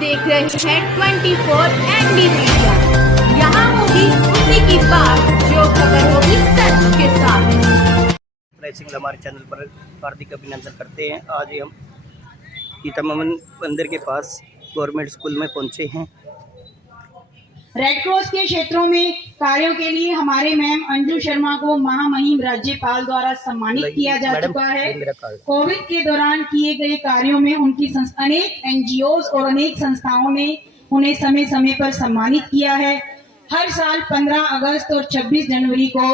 देख रहे हैं 24 ND मीडिया। यहाँ होगी उसी की बात जो खबर होगी सच के साथ। सिंह हमारे चैनल पर हार्दिक अभिनंदन करते हैं। आज हम गीतामन मंदिर के पास गवर्नमेंट स्कूल में पहुंचे हैं। रेड क्रॉस के क्षेत्रों में कार्यों के लिए हमारे मैम अंजू शर्मा को महामहिम राज्यपाल द्वारा सम्मानित किया जा चुका है। कोविड के दौरान किए गए कार्यों में उनकी अनेक NGOs और अनेक संस्थाओं ने उन्हें समय समय पर सम्मानित किया है। हर साल 15 अगस्त और 26 जनवरी को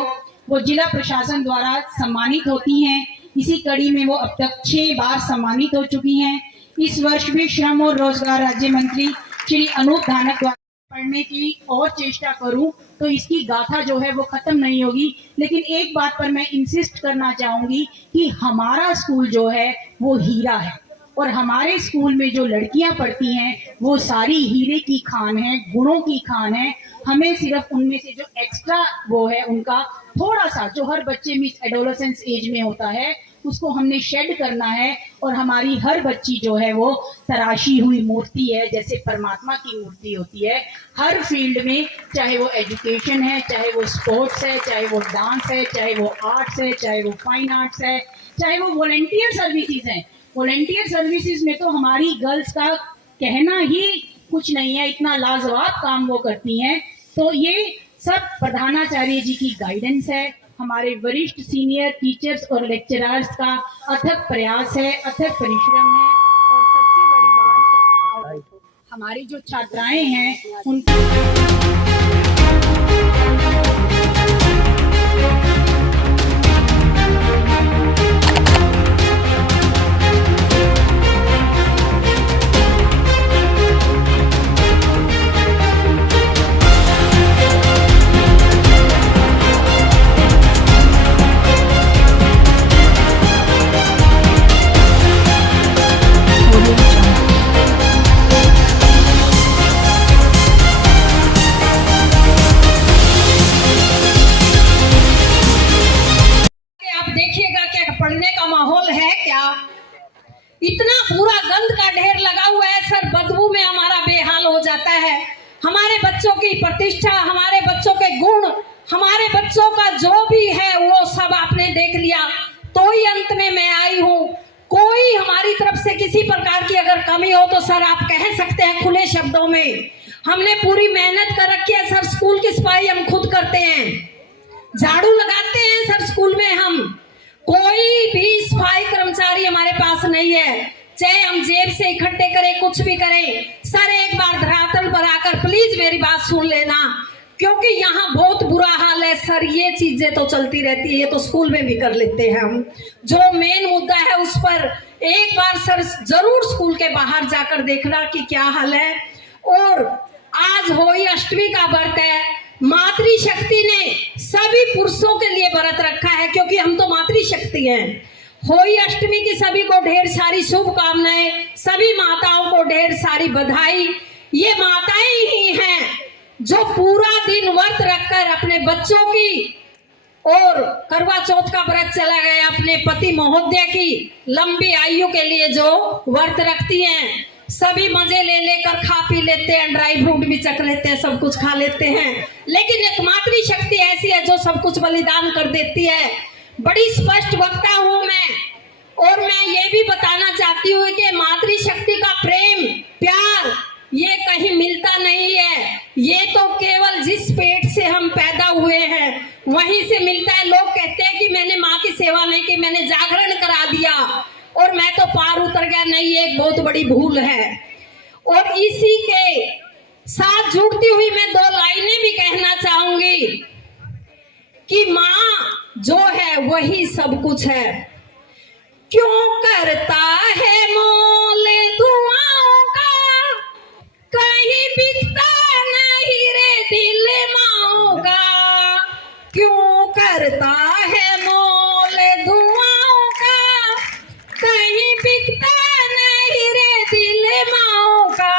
वो जिला प्रशासन द्वारा सम्मानित होती हैं। इसी कड़ी में वो अब तक 6 बार सम्मानित हो चुकी हैं। इस वर्ष भी श्रम और रोजगार राज्य मंत्री श्री अनूप धानक द्वारा पढ़ने की और चेष्टा करूं तो इसकी गाथा जो है वो खत्म नहीं होगी। लेकिन एक बात पर मैं इंसिस्ट करना चाहूंगी कि हमारा स्कूल जो है वो हीरा है और हमारे स्कूल में जो लड़कियां पढ़ती हैं वो सारी हीरे की खान है, गुणों की खान है। हमें सिर्फ उनमें से जो एक्स्ट्रा वो है उनका थोड़ा सा जो हर बच्चे में एडोलेसेंस एज में होता है उसको हमने शेड करना है। और हमारी हर बच्ची जो है वो तराशी हुई मूर्ति है, जैसे परमात्मा की मूर्ति होती है। हर फील्ड में, चाहे वो एजुकेशन है, चाहे वो स्पोर्ट्स है, चाहे वो डांस है, चाहे वो आर्ट्स है, चाहे वो फाइन आर्ट्स है, चाहे वो वॉलंटियर सर्विसेज हैं। वॉलंटियर सर्विसेज में तो हमारी गर्ल्स का कहना ही कुछ नहीं है, इतना लाजवाब काम वो करती हैं। तो ये सब प्रधानाचार्य जी की गाइडेंस है, हमारे वरिष्ठ सीनियर टीचर्स और लेक्चरर्स का अथक प्रयास है, अथक परिश्रम है। और सबसे बड़ी बात हमारी जो छात्राएं हैं उनकी पढ़ने का माहौल है क्या? इतना पूरा गंद का ढेर लगा हुआ है सर, बदबू में हमारा बेहाल हो जाता है। हमारे बच्चों की प्रतिष्ठा, हमारे बच्चों के गुण, हमारे बच्चों का जो भी है वो सब आपने देख लिया। तो ही अंत में मैं आई हूँ। कोई हमारी तरफ से किसी प्रकार की अगर कमी हो तो सर आप कह सकते हैं खुले शब्दों में। हमने पूरी मेहनत कर रखी है सर, स्कूल की सफाई हम खुद करते हैं, झाड़ू लगाते हैं सर स्कूल में हम। कोई भी सफाई कर्मचारी हमारे पास नहीं है, चाहे हम जेब से इकट्ठे करें, कुछ भी करें। सर एक बार धरातल पर आकर प्लीज मेरी बात सुन लेना, क्योंकि यहाँ बहुत बुरा हाल है सर। ये चीजें तो चलती रहती है, ये तो स्कूल में भी कर लेते हैं हम। जो मेन मुद्दा है उस पर एक बार सर जरूर स्कूल के बाहर जाकर देखना कि क्या हाल है। और आज होली अष्टमी का व्रत है, मातृशक्ति ने सभी पुरुषों के लिए व्रत रखा है, क्योंकि हम तो मातृशक्ति हैं। होली अष्टमी की सभी को ढेर सारी शुभकामनाएं, सभी माताओं को ढेर सारी बधाई। ये माताएं ही हैं जो पूरा दिन व्रत रखकर अपने बच्चों की और करवा चौथ का व्रत चला गया अपने पति महोदय की लंबी आयु के लिए जो व्रत रखती हैं। सभी मजे ले लेकर खा पी लेते हैं, ड्राई फ्रूट भी चख लेते हैं, सब कुछ खा लेते हैं। लेकिन एक मातृशक्ति ऐसी है जो सब कुछ बलिदान कर देती है। बड़ी स्पष्ट वक्ता हूं मैं, और मैं ये भी बताना चाहती हूँ कि मातृशक्ति का प्रेम, प्यार ये कहीं मिलता नहीं है। ये तो केवल जिस पेट से हम पैदा हुए हैं वहीं से मिलता है। लोग कहते हैं कि मैंने माँ की सेवा नहीं की, मैंने जागरण करा दिया और मैं तो पार उतर गया। नहीं, ये एक बहुत बड़ी भूल है। और इसी के साथ जुड़ती हुई मैं 2 लाइनें भी कहना चाहूंगी कि माँ जो है वही सब कुछ है। क्यों करता है मोल दुआओं का, कहीं बिकता नहीं रे दिल माओ का। क्यों करता है मोल दुआओं का, कहीं बिकता नहीं रे दिल माओ का।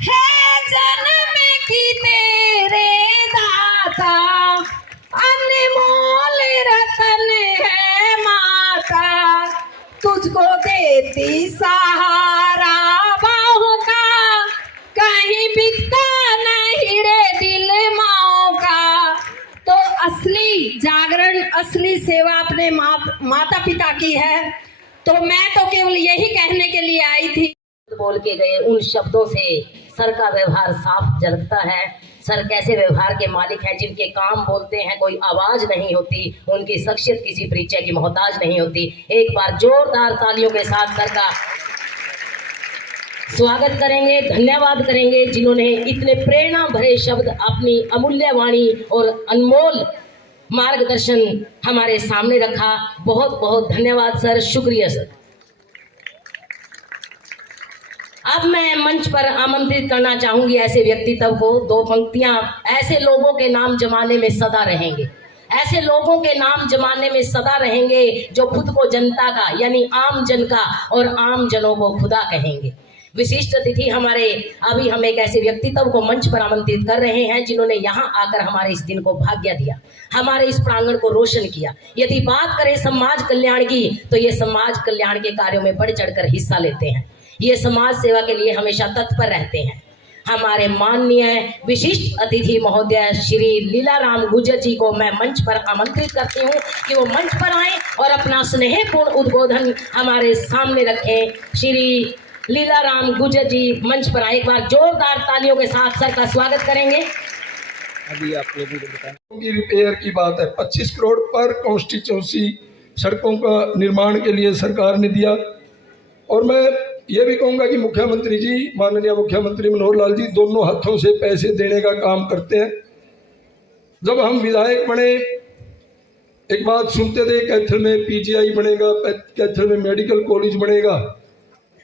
है जन्म की तेरे दाता, अनमोल रतन है माता, तुझको देती सहारा जागरण असली सेवा अपने माता पिता की है, तो मैं तो केवल यही कहने के लिए आई थी। बोल के गए उन शब्दों से सर का व्यवहार साफ झलकता है। सर कैसे व्यवहार के मालिक हैं, जिनके काम बोलते हैं कोई आवाज नहीं होती, उनकी शख्सियत किसी परिचय की मोहताज नहीं होती। एक बार जोरदार तालियों के साथ सर का स्वागत करेंगे, धन्यवाद करेंगे, जिन्होंने इतने प्रेरणा भरे शब्द, अपनी अमूल्य वाणी और अनमोल मार्गदर्शन हमारे सामने रखा। बहुत बहुत धन्यवाद सर, शुक्रिया सर। अब मैं मंच पर आमंत्रित करना चाहूंगी ऐसे व्यक्तित्व को। दो पंक्तियां ऐसे लोगों के नाम जमाने में सदा रहेंगे, ऐसे लोगों के नाम जमाने में सदा रहेंगे जो खुद को जनता का यानी आम जन का और आम जनों को खुदा कहेंगे। विशिष्ट अतिथि हमारे अभी हम एक ऐसे व्यक्तित्व को मंच पर आमंत्रित कर रहे हैं जिन्होंने यहाँ आकर हमारे इस दिन को भाग्य दिया, हमारे इस प्रांगण को रोशन किया। यदि बात करें समाज कल्याण की, तो ये समाज कल्याण के कार्यों में बढ़ चढ़कर हिस्सा लेते हैं, ये समाज सेवा के लिए हमेशा तत्पर रहते हैं। हमारे माननीय विशिष्ट अतिथि महोदय श्री लीलाराम गुर्जर जी को मैं मंच पर आमंत्रित करती हूँ कि वो मंच पर आएं और अपना स्नेहपूर्ण उद्बोधन हमारे सामने रखें। श्री लीलाराम गुर्जर जी मंच पर आए। एक बार जोरदार तालियों के साथ सर का स्वागत करेंगे। अभी आप लोगों को बताएं की रिपेयर की बात है। 25 करोड़ पर कॉन्स्टिट्यूंसी सड़कों का निर्माण के लिए सरकार ने दिया। और मैं ये भी कहूँगा कि मुख्यमंत्री जी, माननीय मुख्यमंत्री मनोहर लाल जी दोनों हाथों से पैसे देने का काम करते हैं। जब हम विधायक बने, एक बात सुनते थे, कैथल में पीजीआई बनेगा, कैथल में मेडिकल कॉलेज बनेगा,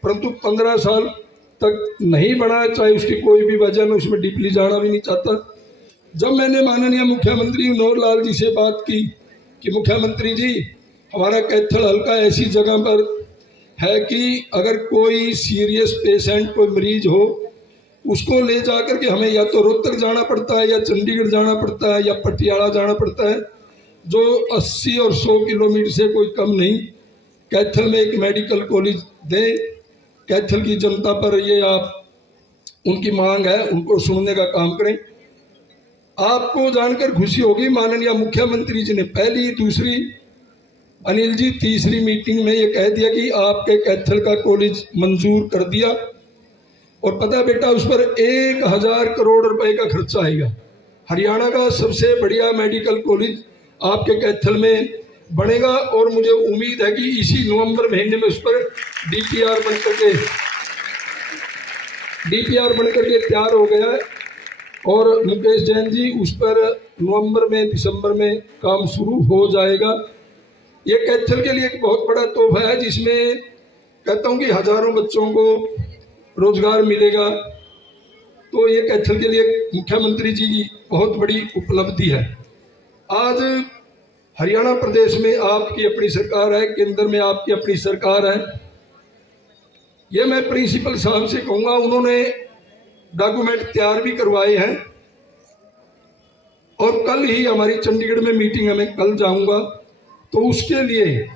परंतु 15 साल तक नहीं बना। चाहे उसकी कोई भी वजह, मैं उसमें डीपली जाना भी नहीं चाहता। जब मैंने माननीय मुख्यमंत्री मनोहर लाल जी से बात की कि मुख्यमंत्री जी, हमारा कैथल हल्का ऐसी जगह पर है कि अगर कोई सीरियस पेशेंट, कोई मरीज हो, उसको ले जाकर के हमें या तो रोहतक जाना पड़ता है, या चंडीगढ़ जाना पड़ता है, या पटियाला जाना पड़ता है, जो 80 और 100 किलोमीटर से कोई कम नहीं। कैथल में एक मेडिकल कॉलेज दें। कैथल की जनता पर ये आप उनकी मांग है, उनको सुनने का काम करें। आपको जानकर खुशी होगी, माननीय मुख्यमंत्री जी ने पहली, दूसरी, अनिल जी तीसरी मीटिंग में ये कह दिया कि आपके कैथल का कॉलेज मंजूर कर दिया। और पता है बेटा, उस पर 1000 करोड़ रुपए का खर्चा आएगा। हरियाणा का सबसे बढ़िया मेडिकल कॉलेज आपके कैथल में बनेगा। और मुझे उम्मीद है कि इसी नवंबर महीने में उस पर डीपीआर बनकर के तैयार हो गया है। और मुकेश जैन जी, उस पर नवंबर में, दिसंबर में काम शुरू हो जाएगा। ये कैथल के लिए एक बहुत बड़ा तोहफा है, जिसमें कहता हूँ कि हजारों बच्चों को रोजगार मिलेगा। तो ये कैथल के लिए मुख्यमंत्री जी की बहुत बड़ी उपलब्धि है। आज हरियाणा प्रदेश में आपकी अपनी सरकार है, केंद्र में आपकी अपनी सरकार है। ये मैं प्रिंसिपल साहब से कहूँगा, उन्होंने डॉक्यूमेंट तैयार भी करवाए हैं। और कल ही हमारी चंडीगढ़ में मीटिंग है, मैं कल जाऊँगा, तो उसके लिए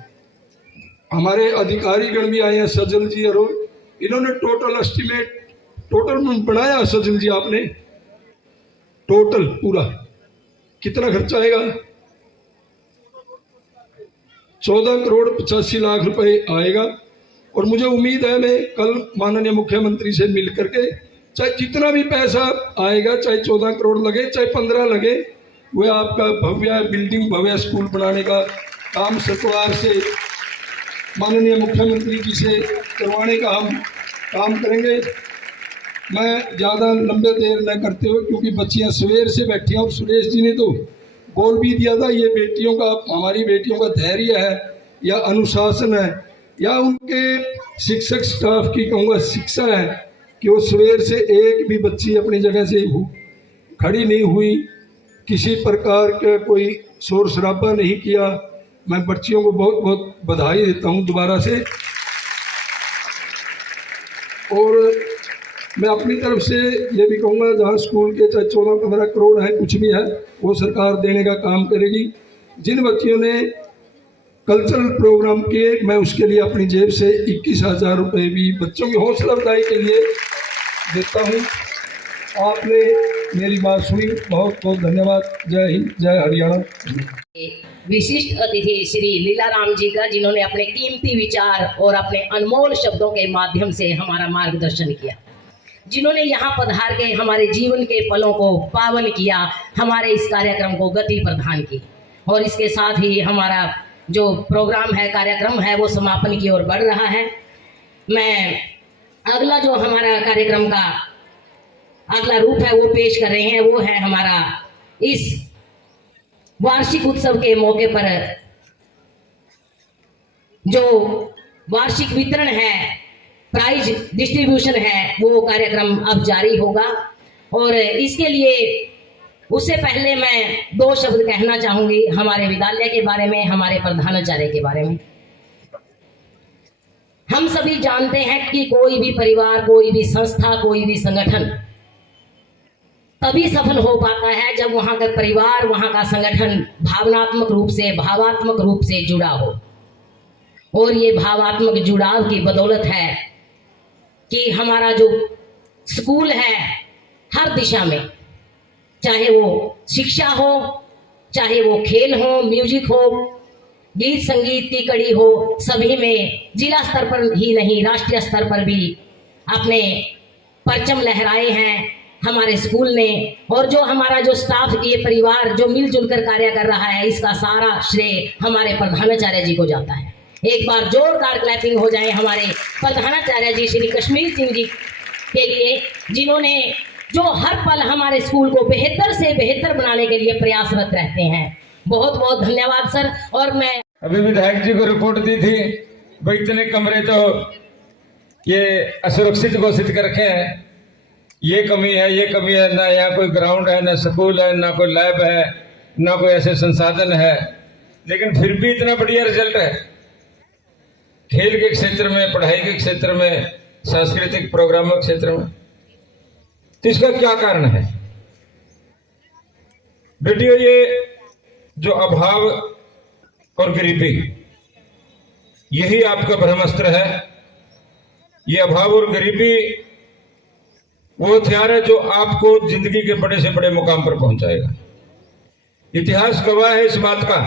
हमारे अधिकारीगण भी आए हैं, सजल जी और इन्होंने टोटल एस्टिमेट बनाया। सजल जी, आपने टोटल पूरा कितना खर्चा आएगा? 14 करोड़ 85 लाख रुपए आएगा। और मुझे उम्मीद है, मैं कल माननीय मुख्यमंत्री से मिल करके, चाहे जितना भी पैसा आएगा, चाहे 14 करोड़ लगे, चाहे 15 लगे, वह आपका भव्य बिल्डिंग, भव्य स्कूल बनाने का काम सरकार से, माननीय मुख्यमंत्री जी से करवाने का हम काम करेंगे। मैं ज़्यादा लंबे देर न करते हुए, क्योंकि बच्चियां सवेर से बैठी हैं, और सुरेश जी ने तो बोल भी दिया था, ये बेटियों का, हमारी बेटियों का धैर्य है या अनुशासन है या उनके शिक्षक स्टाफ की कहूँगा शिक्षा है कि वो सवेर से एक भी बच्ची अपनी जगह से खड़ी नहीं हुई, किसी प्रकार का कोई शोर शराबा नहीं किया। मैं बच्चियों को बहुत बहुत बधाई देता हूं दोबारा से। और मैं अपनी तरफ से ये भी कहूँगा, जहाँ स्कूल के चाहे 14-15 करोड़ है, कुछ भी है, वो सरकार देने का काम करेगी। जिन बच्चियों ने कल्चरल प्रोग्राम किए, मैं उसके लिए अपनी जेब से 21,000 रुपये भी बच्चों की हौसला अफजाई के लिए देता हूँ। आपने मेरी बात सुनी, बहुत बहुत धन्यवाद। जय हिंद, जय हरियाणा। विशिष्ट अतिथि श्री लीलाराम जी का, जिन्होंने अपने कीमती विचार और अपने अनमोल शब्दों के माध्यम से हमारा मार्गदर्शन किया, जिन्होंने यहाँ पधार के हमारे जीवन के पलों को पावन किया, हमारे इस कार्यक्रम को गति प्रदान की। और इसके साथ ही हमारा जो प्रोग्राम है, कार्यक्रम है, वो समापन की ओर बढ़ रहा है। मैं अगला जो हमारा कार्यक्रम का अगला रूप है वो पेश कर रहे हैं। वो है हमारा इस वार्षिक उत्सव के मौके पर जो वार्षिक वितरण है, प्राइज डिस्ट्रीब्यूशन है, वो कार्यक्रम अब जारी होगा। और इसके लिए उससे पहले मैं 2 शब्द कहना चाहूंगी हमारे विद्यालय के बारे में, हमारे प्रधानाचार्य के बारे में। हम सभी जानते हैं कि कोई भी परिवार, कोई भी संस्था, कोई भी संगठन तभी सफल हो पाता है जब वहां का परिवार, वहां का संगठन भावनात्मक रूप से, भावात्मक रूप से जुड़ा हो। और ये भावात्मक जुड़ाव की बदौलत है कि हमारा जो स्कूल है हर दिशा में, चाहे वो शिक्षा हो, चाहे वो खेल हो, म्यूजिक हो, गीत संगीत की कड़ी हो, सभी में जिला स्तर पर ही नहीं राष्ट्रीय स्तर पर भी अपने परचम लहराए हैं हमारे स्कूल ने। और जो हमारा जो स्टाफ, ये परिवार जो मिलजुल कर कार्य कर रहा है, इसका सारा श्रेय हमारे प्रधानाचार्य जी को जाता है। एक बार जोरदार क्लैपिंग हो जाए हमारे प्रधानाचार्य जी श्री कश्मीर सिंह जी के लिए, जिन्होंने जो हर पल हमारे स्कूल को बेहतर से बेहतर बनाने के लिए प्रयासरत रहते हैं। बहुत बहुत धन्यवाद सर। और मैं अभी विधायक जी को रिपोर्ट दी थी, भाई इतने कमरे तो ये असुरक्षित घोषित कर रखे हैं, ये कमी है, ये कमी है, ना यहाँ कोई ग्राउंड है, ना स्कूल है, ना कोई लैब है, ना कोई ऐसे संसाधन है, लेकिन फिर भी इतना बढ़िया रिजल्ट है खेल के क्षेत्र में, पढ़ाई के क्षेत्र में, सांस्कृतिक प्रोग्रामों के क्षेत्र में। तो इसका क्या कारण है बेटियों? ये जो अभाव और गरीबी, यही आपका ब्रह्मास्त्र है। ये अभाव और गरीबी वो हथियार है जो आपको जिंदगी के बड़े से बड़े मुकाम पर पहुंचाएगा। इतिहास गवाह है इस बात का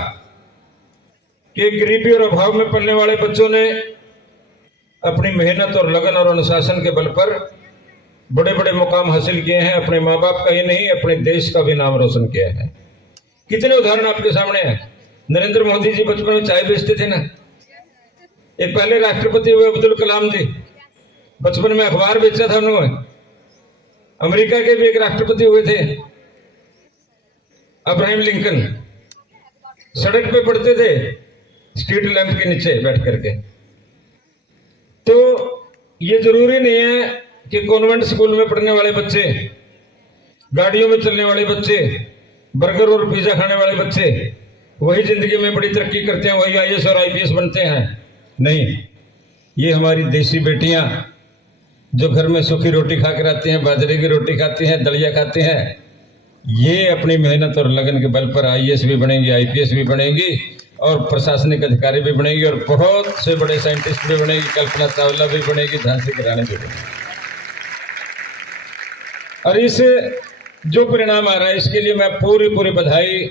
कि गरीबी और अभाव में पलने वाले बच्चों ने अपनी मेहनत और लगन और अनुशासन के बल पर बड़े बड़े मुकाम हासिल किए हैं। अपने माँ बाप का ही नहीं, अपने देश का भी नाम रोशन किया है। कितने उदाहरण आपके सामने हैं। नरेंद्र मोदी जी बचपन में चाय बेचते थे ना, एक पहले राष्ट्रपति हुए अब्दुल कलाम जी बचपन में अखबार बेचा था उन्होंने। अमेरिका के भी एक राष्ट्रपति हुए थे अब्राहम लिंकन, सड़क पे पढ़ते थे स्ट्रीट लैंप के नीचे बैठ करके। तो ये जरूरी नहीं है कि कॉन्वेंट स्कूल में पढ़ने वाले बच्चे, गाड़ियों में चलने वाले बच्चे, बर्गर और पिज्जा खाने वाले बच्चे वही जिंदगी में बड़ी तरक्की करते हैं, वही आईएएस और आईपीएस बनते हैं। नहीं, ये हमारी देसी बेटियां जो घर में सूखी रोटी खा कर आती हैं, बाजरे की रोटी खाती हैं, दलिया खाती हैं, ये अपनी मेहनत और लगन के बल पर आईएएस भी बनेंगी, आईपीएस भी बनेंगी और प्रशासनिक अधिकारी भी बनेंगी और बहुत से बड़े साइंटिस्ट भी बनेगी। कल्पना चावला भी बनेगी, झांसी की रानी भी बनेगी। और इस जो परिणाम आ रहा है इसके लिए मैं पूरी बधाई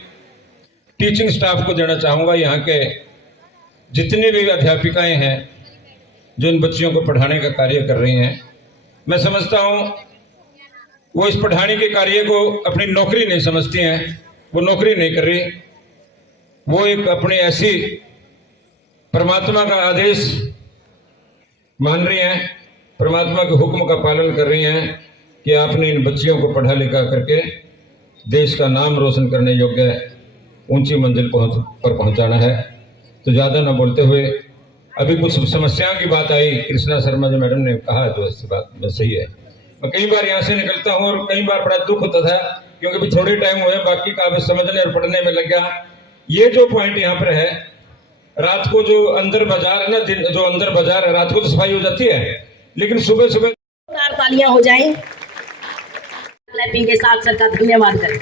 टीचिंग स्टाफ को देना चाहूँगा। यहाँ के जितनी भी अध्यापिकाएं हैं जो इन बच्चियों को पढ़ाने का कार्य कर रही हैं, मैं समझता हूँ वो इस पढ़ाने के कार्य को अपनी नौकरी नहीं समझती हैं, वो नौकरी नहीं कर रही, वो एक अपनी ऐसी परमात्मा का आदेश मान रही हैं, परमात्मा के हुक्म का पालन कर रही हैं कि आपने इन बच्चियों को पढ़ा लिखा करके देश का नाम रोशन करने योग्य ऊंची मंजिल पर पहुंचाना है। तो ज़्यादा न बोलते हुए, अभी कुछ समस्याओं की बात आई, कृष्णा शर्मा जी मैडम ने कहा, तो इस बात में सही है। मैं कई बार यहाँ से निकलता हूँ और कई बार बड़ा दुख होता था क्योंकि अभी थोड़े टाइम हुए, बाकी का अभी समझने और पढ़ने में लग गया। ये जो पॉइंट यहाँ पर है, रात को जो अंदर बाजार है ना, दिन जो अंदर बाजार है, रात को तो सफाई हो जाती है, लेकिन सुबह सुबह तालियां हो जाएं। क्लैपिंग के साथ सरकार धन्यवाद करें।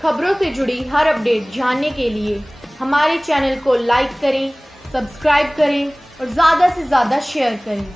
खबरों से जुड़ी हर अपडेट जानने के लिए हमारे चैनल को लाइक करें, सब्सक्राइब करें और ज़्यादा से ज़्यादा शेयर करें।